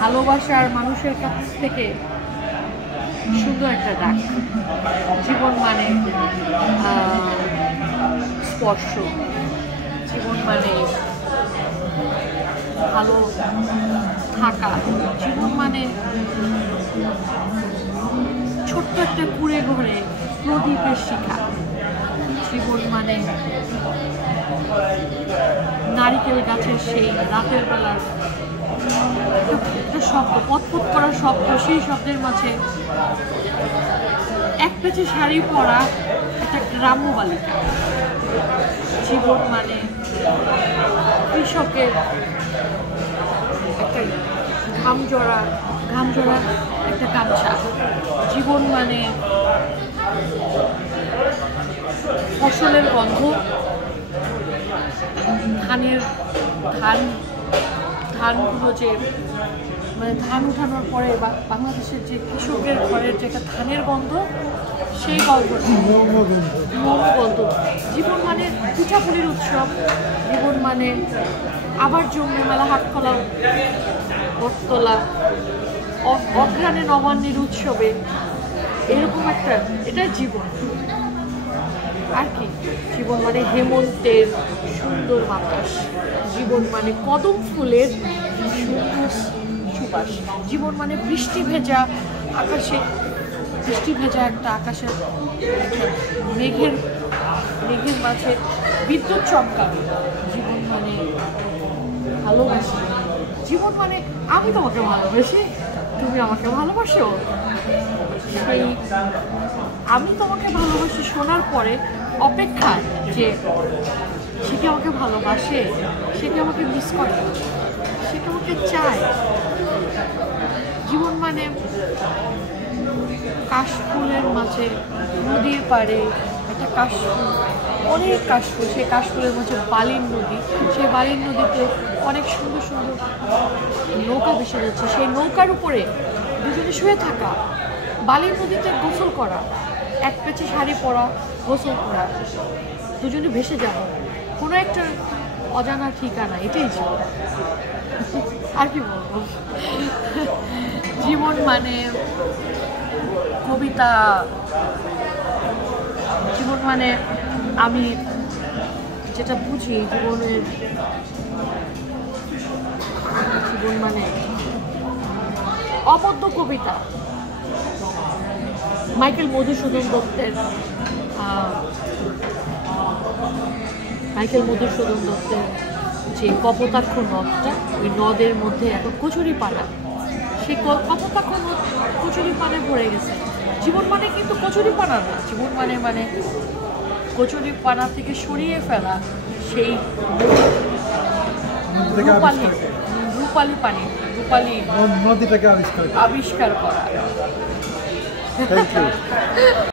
ভালোবাসার মানুষের কাছ থেকে সুন্দর একটা ডাক। জীবন মানে স্পর্শ, জীবন মানে ভালো থাকা, জীবন মানে ছোট্ট একটা কুঁড়ে ঘরে প্রদীপের শিখা, জীবন মানে নারিকেল গাছের সেই রাতের বেলার একটা শব্দ, পটপট করার শব্দ, সেই শব্দের মাঝে এক পেঁচে শাড়ি পরা একটা গ্রাম্য বালিকা। জীবন মানে কৃষকের একটা ঘামজড়া একটা গামছা। জীবন মানে ফসলের গন্ধ, ধানগুলো যে মানে ধান উঠানোর পরে বাংলাদেশের যে কৃষকের ঘরের যে একটা ধানের গন্ধ, সেই গন্ধ। জীবন মানে পিঠাপুলির উৎসব, জীবন মানে আবার জমে মেলা, হাটখোলা, বটতলা, অঘ্রাণে নবান্নের উৎসবে, এরকম একটা, এটাই জীবন। আর কি জীবন মানে হেমন্তের সুন্দর বাতাস, জীবন মানে কদম ফুলের সুন্দর সুবাস, জীবন মানে বৃষ্টি ভেজা একটা আকাশের মেঘের মাঝে বিদ্যুৎ চমকানো। জীবন মানে ভালোবাসি, জীবন মানে আমি তোমাকে ভালোবাসি, তুমি আমাকে ভালোবাসো। সেই আমি তোমাকে ভালোবাসি শোনার পরে অপেক্ষা যে সে কি আমাকে ভালোবাসে, সে কি আমাকে মিস করে, সে কি আমাকে চায়। জীবন মানে কাশফুলের মাঝে নদীর পাড়ে একটা কাশফুল, অনেক কাশফুল, সেই কাশফুলের মাঝে বালির নদী, সেই বালির নদীতে অনেক সুন্দর সুন্দর নৌকা ভেসে যাচ্ছে, সেই নৌকার উপরে দুজনে শুয়ে থাকা, বালির নদীতে গোসল করা, এক পেঁচে শাড়ি পরা, গোসল করা, দুজনে ভেসে যাব কোনো একটা অজানা ঠিকানা। এটাই জীবন। আর কি বলবো। জীবন মানে কবিতা, জীবন মানে আমি যেটা বুঝি জীবনের, জীবন মানে অবদ্ধ কবিতা। মাইকেল মধুসূদন দত্তের যে কপোতাক্ষ নদটা, ওই নদের মধ্যে এখন কচুরিপানা, সেই কপোতাক্ষ নদ কচুরিপানে ভরে গেছে। জীবন মানে কিন্তু কচুরিপানা না, জীবন মানে কচুরিপানা থেকে সরিয়ে ফেলা সেই রূপালী পানি, রূপালী নদীটাকে আবিষ্কার করা।